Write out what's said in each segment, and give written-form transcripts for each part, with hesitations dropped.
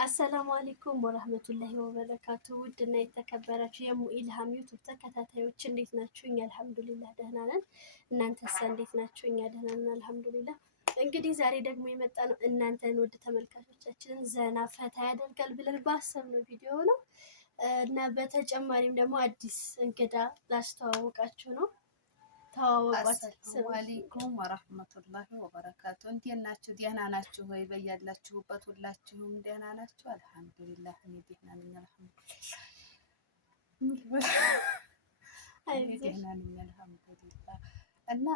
አሰላሙ አለይኩም ወራህመቱላሂ ወበረካቱ። ውድና የተከበራችሁ የሙ ኢልሃም ዩቱብ ተከታታዮች እንዴት ናችሁ? እኛ አልሐምዱሊላህ ደህና ነን። እናንተስ እንዴት ናችሁ? እኛ ደህና ነን አልሐምዱሊላህ። እንግዲህ ዛሬ ደግሞ የመጣ ነው እናንተን ውድ ተመልካቾቻችንን ዘና ፈታ ያደርጋል ብለን ባሰብነው ቪዲዮ ነው እና በተጨማሪም ደግሞ አዲስ እንግዳ ላስተዋወቃችሁ ነው። አሰላሙ አለይኩም ወራህመቱላሂ ወበረካቱ። እንዴት ናችሁ? ደህና ናችሁ ወይ? በያላችሁበት ሁላችሁም ደህና ናችሁ? አልሐምዱሊላህ እኔ ደህና ነኝ። አልሐምዱሊላህ እና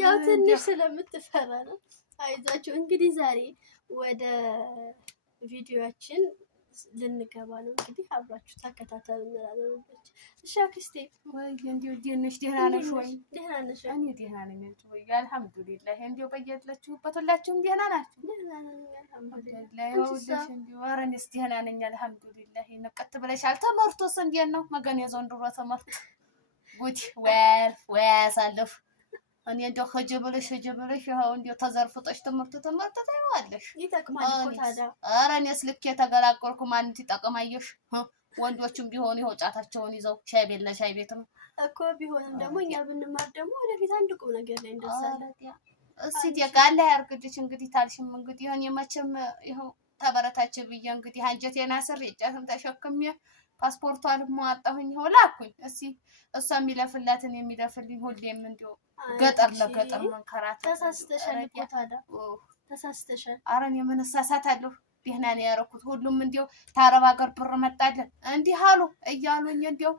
ያው ትንሽ ስለምትፈራ ነው። አይዟችሁ። እንግዲህ ዛሬ ወደ ቪዲዮአችን ልንገባ ነው። እንግዲህ አብራችሁ ተከታተሉ እንላለን። እሺ አክስቴ ወይ እንዴው ደህና ነሽ ወይ? ደህና ነሽ? እኔ ደህና ነኝ ወይ? አልሐምዱሊላህ እንዴው በያላችሁበት ሁላችሁም ደህና ናችሁ? ደህና ነኝ አልሐምዱሊላህ። እንዴው ኧረ እኔስ ደህና ነኝ አልሐምዱሊላህ። ነቀት ብለሻል። ተመርቶስ እንዴት ነው? መገን የዘንድሮ ትምህርት ጉድ ወይ ያሳልፍ። እኔ እንደው ሂጅ ብለሽ ይኸው እንደው ተዘርፍጦሽ ትምህርት ታይዋለሽ። ይጠቅማል እኮ ታዲያ። ኧረ እኔስ ልክ የተገላገልኩ ማንት ይጠቅማየሽ። ወንዶቹም ቢሆን ይኸው ጫታቸውን ይዘው ሻይ ቤት ለሻይ ቤት ነው እኮ። ቢሆንም ደግሞ እኛ ብንማር ደግሞ ወደፊት አንድ ቁም ነገር ላይ እንደርሳለን። እስቲ የጋላ ያርግልሽ። እንግዲህ ታልሽም እንግዲህ እኔ መቼም ይኸው ተበረታች ብዬ እንግዲህ አንጀቴን አስሬ ጫትም ተሸክሜ ፓስፖርቷን ማጣሁኝ ይኸው ላኩኝ። እስቲ እሷ የሚለፍላትን የሚለፍልኝ ሁሌም እንደው ገጠር ለገጠር መንከራት። ተሳስተሻል እኮ ታዲያ ተሳስተሻል። ኧረ እኔ ምን እሳሳታለሁ? ደህና ነው ያደረኩት። ሁሉም እንደው ታረብ ሀገር ብር መጣለን እንዲህ አሉ እያሉኝ እንደው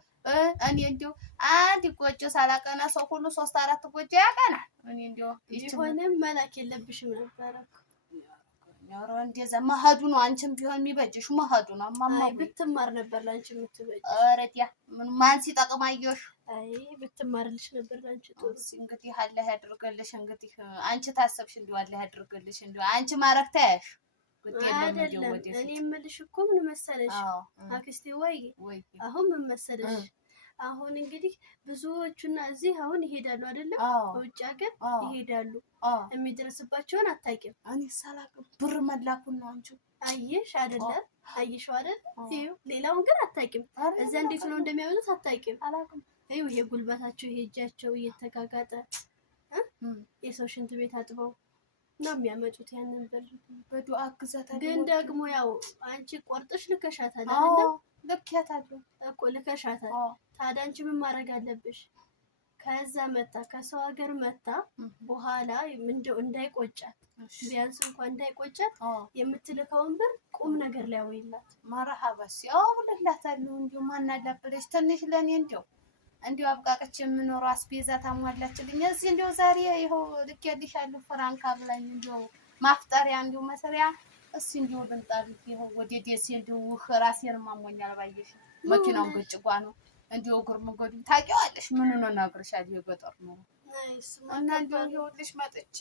እኔ እንደው አንድ ጎጆ ሳላቀና ሰው ሁሉ 3-4 ጎጆ ያቀናል። እኔ እንደው ቢሆንም መላክ የለብሽም ነበረ። ኧረ እንደዛ መሄዱ ነው። አንቺም ቢሆን የሚበጅሽ መሄዱ ነው። አይ ብትማር ነበር ላንቺ የምትበጅሽ። ኧረ ዲያ ምን ማን ሲጠቅማየሽ? አይ ብትማርልሽ ነበር ላንቺ ጥሩ። እንግዲህ አላህ ያድርግልሽ። እንግዲህ አንቺ ታሰብሽ እንደው አላህ ያድርግልሽ። እንደው አንቺ ማረግ ታያሽ አይደለም። እኔ የምልሽ እኮ ምን መሰለሽ አክስቴ፣ ወይ አሁን ምን መሰለሽ፣ አሁን እንግዲህ ብዙዎቹና እዚህ አሁን ይሄዳሉ አይደለም፣ በውጭ ሀገር ይሄዳሉ። የሚደርስባቸውን አታውቂም። እኔ ሳላቅ ብር መላኩን ነው አንቺ አየሽ አይደለ? አየሽው አይደል? ይኸው ሌላውን ግን አታውቂም። እዛ እንዴት ነው እንደሚያወጡት አታውቂም። ይኸው ይሄ ጉልበታቸው ይሄ እጃቸው እየተጋጋጠ የሰው ሽንት ቤት አጥበው ነው የሚያመጡት ያንን ብር። በዱአ ግዛታ ግን ደግሞ ያው አንቺ ቆርጥሽ ልከሻታል አይደል? ልከሻታል እኮ ልከሻታል። ታዲያ አንቺ ምን ማድረግ አለብሽ? ከዛ መታ ከሰው ሀገር መታ በኋላ እንደው እንዳይቆጫት፣ ቢያንስ እንኳን እንዳይቆጫት የምትልከውን ብር ቁም ነገር ላይ አውይላት። ማራሃባስ ያው ልላታለሁ። እንደው ማናላብለሽ ትንሽ ለኔ እንደው አብቃቀች የምኖረው አስቤዛ ታሟላችልኝ። እዚህ እንደው ዛሬ ይኸው ልኬልሻለሁ ፍራንካ ብላኝ እንደው ማፍጠሪያ እንደው መሰሪያ እስኪ እንደው ልምጣልኝ። ይኸው ወደ ደሴ እንደው ራሴን ማሞኛል ባየሽ። መኪናውን ገጭጓ ነው እንደው እግር መንገዱ ታውቂዋለሽ። ምን ነው እናግርሻለሁ የገጠር ነው እና እንደው ይኸውልሽ መጥቼ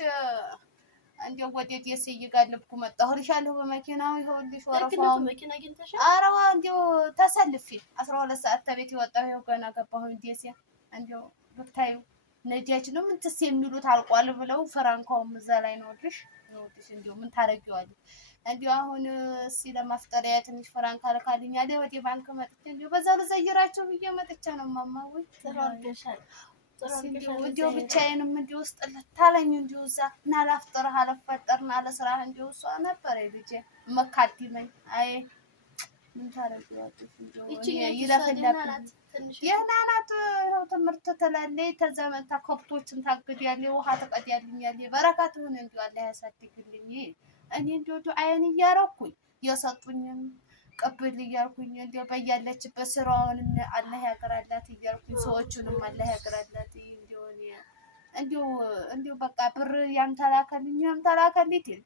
እንደው ወደ ደሴ እየጋለብኩ መጣሁልሻለሁ በመኪናው። ይኸውልሽ ወረፋው መኪና አግኝተሻል? ኧረ እንደው ተሰልፌ 12 ሰዓት ተቤት የወጣሁ ይኸው ገና ገባሁኝ ደሴ። እንደው ብታዩ ነዳጅ ነው ምን ትስ የሚሉት አልቋል ብለው ፍራንካውም እዛ ላይ ነው ልሽ። ይኸውልሽ እንደው ምን ታረጊዋለሽ? እንደው አሁን እስኪ ለማፍጠሪያ ትንሽ ፍራንካ ልካልኛል ወደ ባንክ መጥቼ እንደው በዛው ልዘይራቸው ብዬ መጥቼ ነው። ማማ ወይ ጥሩ አድርገሻል። እንደው ብቻዬንም እንደው ውስጥ ልታለኝ እንደው እዛ እና ላፍጠርህ አልፈጠርን አለ ስራህ እንደው እሷ ነበር ልጄ መካዲመኝ። አይ ምን ታረጊዋለሽ? እንደው ይለፍላት ደህና ናት። ይኸው ትምህርት ትላለች። ተዛ መታ ከብቶችን ታግዳለች፣ ውሃ ትቀዳልኛለች። በረካት ይሁን እንደው አላህ ያሳድግልኝ። እኔ እንደው ዱዓዬን እያረኩኝ የሰጡኝም ቅብል እያልኩኝ እንደው በያለችበት ስራውንም አላህ ያግራላት እያልኩኝ ሰዎቹንም አላህ ያግራላት። እንደው በቃ ብር ያምተላከልኝ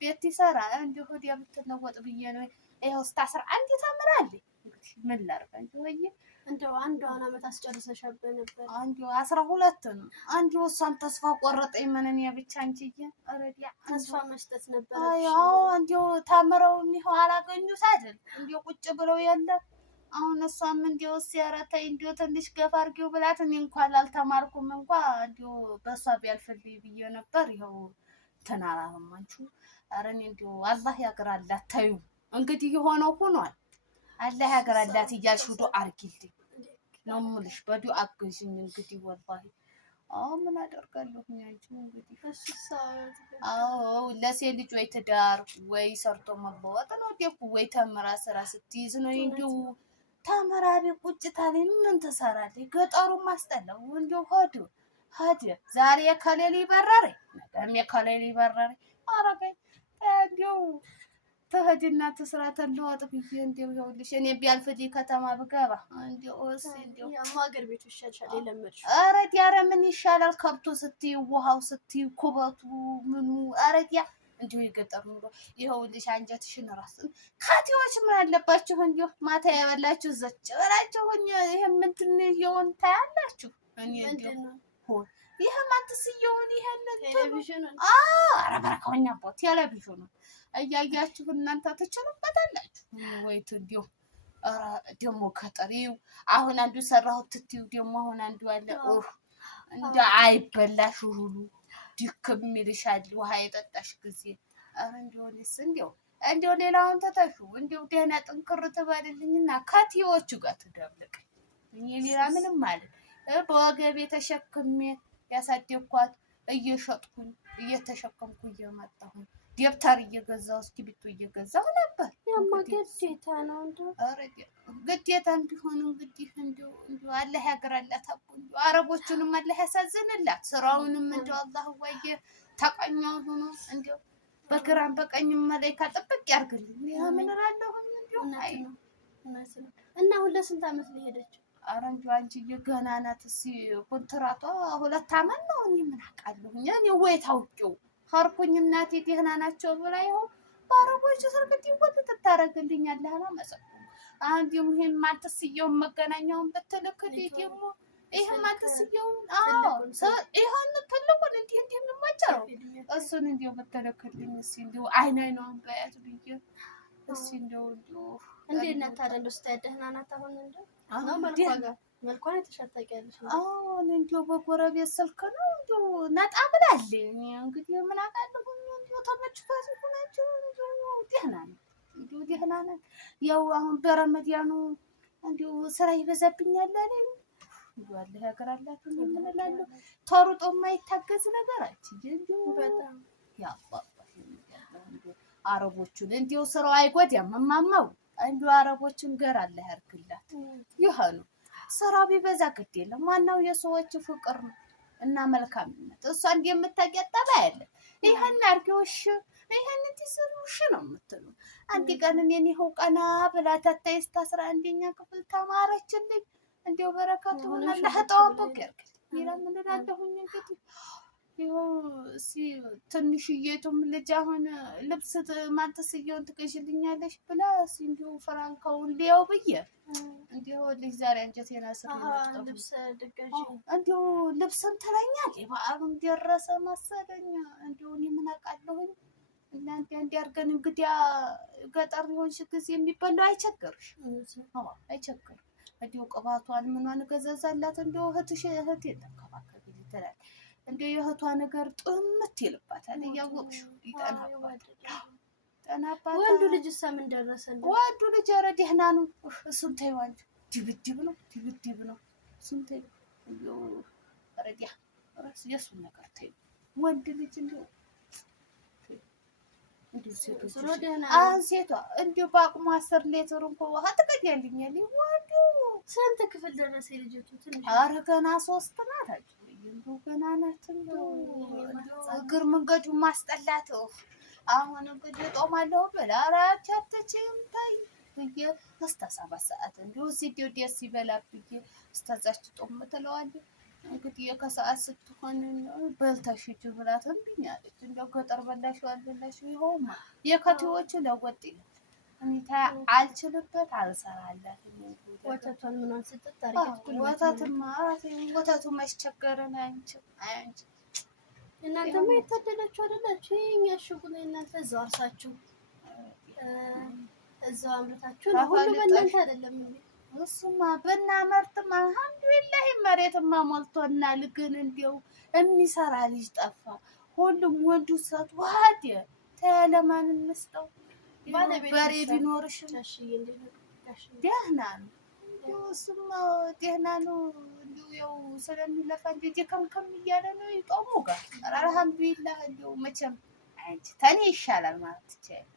ቤት ይሰራ እንደው ሆድ የምትለወጥ ብዬ ነው። ይኸው እስከ 11 ተምራለች። እንግዲህ ምን ላድርግ አንቺ ወይዬ እንደው አንዷን አመት አስጨርሰሻበት ነበር። አንዱ 12 ነው። አንዱ እሷን ተስፋ ቆረጠኝ። ምንም የብቻ አንቺዬ አረዲያ ተስፋ መስጠት ነበር። አዎ እንደው ታምረው የሚሆን አላገኙት አይደል? እንደው ቁጭ ብለው የለ አሁን እሷም እንደው ሲያረተይ እንደው ትንሽ ገፋ አድርጊው ብላት እኔ እንኳን አልተማርኩም እንኳን እንደው በሷ ቢያልፍልኝ ብዬ ነበር። ይኸው እንትን አላለም አንቺ። ኧረ እኔ እንደው አላህ ያግራላት ታዩ እንግዲህ የሆነው ሆኗል። አላህ ያግራላት እያልሽ ዱአ አድርጊልኝ ነው የምልሽ። በዱአ አግዥኝ እንግዲህ ወላሂ ምን አደርጋለሁ አንቺ እንግዲህ አዎ ለሴት ልጅ ወይ ትዳር ወይ ሰርቶ መለወጥ ነው ደኩ ወይ ተምራ ስራ ስትይዝ ነው እንዲሁ ተምራ ቤት ቁጭ ታለኝ ምን ትሰራለች? ገጠሩ ማስጠላው እንዲሁ ሆድ ዛሬ ከሌሊ በረረ ነገም ከሌሊ በረረ አረጋኝ እንዲሁ ተህድና ትስራ ተለዋጥ ብዬ እንዲሁ ይኸውልሽ እኔ ቢያልፍልኝ ከተማ ብገባ እንዲሁ እንዲሁ ሀገር ቤት ይሻልሻል የለመድሽው። ኧረ ዲያረ ምን ይሻላል? ከብቶ ስትይ ውሃው ስትይ ኩበቱ ምኑ ኧረ ዲያ እንዲሁ የገጠር ኑሮ ይኸውልሽ አንጀትሽን ራስ ካቲዎች ምን አለባችሁ እንዲሁ ማታ ያበላችሁ ዘጭ በላችሁ ይሄ ምንድን ይሆን ታያላችሁ። እኔ እንዲሁ ይሄ ማትስየውን ይሄን ቴሌቪዥን ኧረ በረካውኛ ቦት ቴሌቪዥኑ እያያችሁ እናንተ ትችሉበታላችሁ ወይ እንዲሁ ደግሞ ከጠሪው አሁን አንዱ ሰራሁት ትትዩ ደግሞ አሁን አንዱ አለ እንደ አይበላሽ ሁሉ ድክም ይልሻል ውሃ የጠጣሽ ጊዜ። ኧረ እንደውልስ እንደው ሌላውን ተተሹ እንደው ደህና ጥንክር ትበልልኝና ከቲዎቹ ጋር ትደብልቅ እኔ ሌላ ምንም ማለት በወገቤ ተሸክሜ ያሳደኳት እየሸጥኩኝ እየተሸከምኩ እየመጣሁኝ ደብተር እየገዛሁ እስክሪብቶ እየገዛሁ ነበር። ያማ ግዴታ ነው እንደው ግዴታም ቢሆን እንግዲህ እንደው አላህ ያግራላት አቦ እንደው አረቦቹንም አላህ ያሳዝንላት ስራውንም እንደው አላህ ወየ ተቀኛው ሆኖ እንደው በግራም በቀኝም መላእክት ጥብቅ ያርግልኝ። ምን እላለሁ እንደው አይ እና አሁን ለስንት ዓመት ነው ሄደችው? ኧረ እንደው አንቺ ገና ናት። ኮንትራቷ 2 ዓመት ነው። እኔ ምን አውቃለሁ እኔ ወይ ታውቂው ሀርኩኝ እናቴ ደህና ናቸው ብላ ይኸው ባረቦች ስርግት ይወጥ ትታረግልኛለህ አላመሰኩ አንዲም ይሄን ማንተስየውን መገናኛውን በተለከለ ደግሞ ይሄን ማንተስየውን ይሄን ትልቁን እንዲህ የምመጨረው እሱን እንዲው በተለከልኝ እንዲው አይናይናውን በያት ብዬ እንደው እንዴት ናት ታዲያ? እንደው ስታይ ደህና ናት አሁን እንደው መልኳን የተሻታቂያለሽ? እንደው በጎረቤት ስልክ ነው እንደው ነጣ ብላለች። እንግዲህ ምን አውቃለሁ እንደው ተመችቷት ሆናችሁ ደህና ናት እንደው ደህና ናት። ያው አሁን በረመዳኑ እንደው ስራ ይበዛብኛል አለኝ እንደው አላህ ያግራላት ምን እላለሁ። ተሩጦ የማይታገዝ ነገር እንደው በጣም ያባባ አረቦቹን እንደው ስራው አይጎዳም እማማው እንደው አረቦቹን ገር አላህ ያርግላት ይሆኑ ስራው ቢበዛ ግድ የለም። ዋናው የሰዎች ፍቅር ነው እና መልካምነት። እሷ እንደምታቀጣባ ያለ ይሄን አርጊውሽ ይሄን ትስሩሽ ነው የምትሉ አንድ ቀን እኔን ይኸው ቀና ብላ ታታይ እስከ 11ኛ ክፍል ተማረችልኝ። እንደው በረከቱ አላህ ተወበቅ ያርግ ይላል። ምን እላለሁኝ እንግዲህ ይኸው ትንሽዬቱም ልጅ አሁን ልብስ ማንተስየውን ትገዥልኛለሽ ብላ እንደው ፍራንካውን ሊያው ብዬ እንደው ልጅ ዛሬ አንጀቴን አስረው ልብስ ድገጂ እንደው ልብስም ትለኛል። በዓሉም ደረሰ መሰለኝ እንደው እኔ ምን አውቃለሁኝ። እናንተ እንዲያርገን እንግዲህ ገጠር ሊሆንሽ ጊዜ የሚበላው አይቸገርሽ። አይቸገር እንደው ቅባቷን ምኗን ገዛዛላት እንደው እህትሽ እህት የተንከባከብ ይተላል እንደ የእህቷ ነገር ጥምት ይልባታል። እያወቅሽ ጠናባት ወንዱ ልጅ ምን ደረሰልኝ? ወንዱ ልጅ ኧረ ደህና ነው። እሱን ተይው አንቺ ድብድብ ነው እሱን ተይው። ኧረ ዲያ የእሱን ነገር ተይው። ወንድ ልጅ እንደው ሴቷ እንደው በአቅሙ 10 ሊትር እንኳን ውሃ ትቀዳልኛለች። ወንዱ ስንት ክፍል ደረሰ ልጅቱ? ትንሽ ኧረ ገና 3 ናት። እንደው ገና ናት። እግር መንገዱ ማስጠላት። አሁን እንግዲህ ጦማለሁ ብላ አራት አትችይም ታይ ብዬ እስከ 7 ሰዓት እንደው ሲዲው ደስ ይበላል ብዬ እስከዛች ጦም ትለዋለች። እንግዲህ ከሰዓት ስትሆን በልተሽ ሂጂ ብላት እምቢኝ አለች። እንደው ገጠር በላሽ አልበላሽ ይኸውማ የከተዎቹ ለወጥ ይላል። እኔ አልችልበት አልሰራላት። ወተቷን ምናምን ስትት አርገት ወተቱ ማስቸገረን አንቺ እናንተማ የታደላችሁ አይደላችሁ? የኛ ሽጉ ላይ እናንተ እዛው አርሳችሁ እዛው አምርታችሁ ነው። ሁሉ በእናንተ አይደለም እንዴ? እሱማ በእናመርትም አልሐምዱሊላህ መሬትማ ሞልቶናል። ግን እንደው የሚሰራ ልጅ ጠፋ። ሁሉም ወንዱ ሰት ዋት ተለማን እንስጠው በሬ ቢኖርሽም ደህና ነው። እሱማ ደህና ነው። እንዲሁ ያው ስለሚለፋ እንጂ ከምከም እያለ ነው ይጦሙ ጋር አልሐምዱሊላህ። እንዲሁ መቼም አንቺ ተኔ ይሻላል ማለት ትችያለሽ።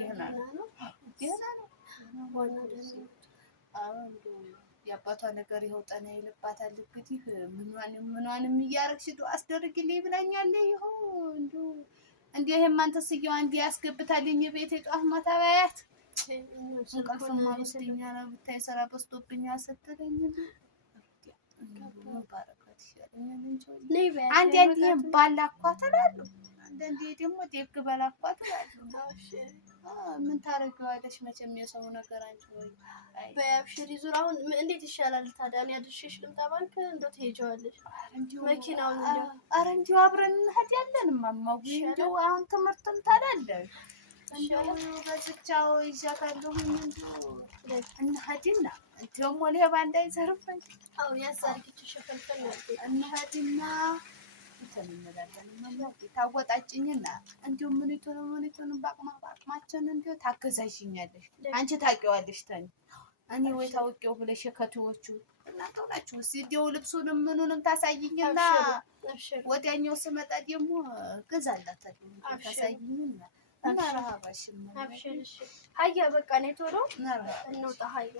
ደህና ነው። ደህና ነው። አሁን የአባቷ ነገር ይኸው ጠና ይልባታል። እንግዲህ ምኗንም እያረግሽ ዱአ አስደርግልኝ ብላኛለች። ይኸው እንዲሁ ይሄም አንተ ስየው አንዴ ያስገብታልኝ ቤት የጧት ማታ ባያት እንቅልፍማ አልወስደኛል ብታይ ስራ በዝቶብኛል ስትለኝ ባረካት ይሻለኛል እንጂ አንዳንዴ ባላኳት እላለሁ፣ አንዳንዴ ደግሞ ደግ በላኳት እላለሁ። ምን ታደርጊዋለሽ መቼም የሰው ነገር አንቺ ወይ በያብሽሪ ዙር አሁን እንዴት ይሻላል ታዲያ? እኔ አድርሼሽ ልምጣ ባንክ እንደው ትሄጂዋለሽ መኪናውን እንደው ኧረ እንዲሁ አብረን እንሄዳለን እማማ እንዲሁ አሁን ትምህርትም ታላለሽ እንደው በዝቻው ይዣታለሁ እንዲሁ እንሂድና ደግሞ ሌባ እንዳይዘርፈኝ ያሳርግሽ ሸፈልፈል ነው እንሂድና ታወጣጭኝና እንዲሁ ምኒቱንም በአቅማችን እንዲሁ ታገዛዥኛለሽ። አንቺ ታውቂዋለሽ ተኝ እኔ ወይ ታውቂው ብለሽ የከትዎቹ እናንተው ናችሁ። እስኪ እንዲሁ ልብሱንም ምኑንም ታሳይኝና ወዲያኛው ስመጣ ደግሞ ገዛላታለሁ። ታሳይኝና እና ረሃባሽም አብሽርሽ ሀያ በቃ ነው ቶሎ እንውጣ ሀያ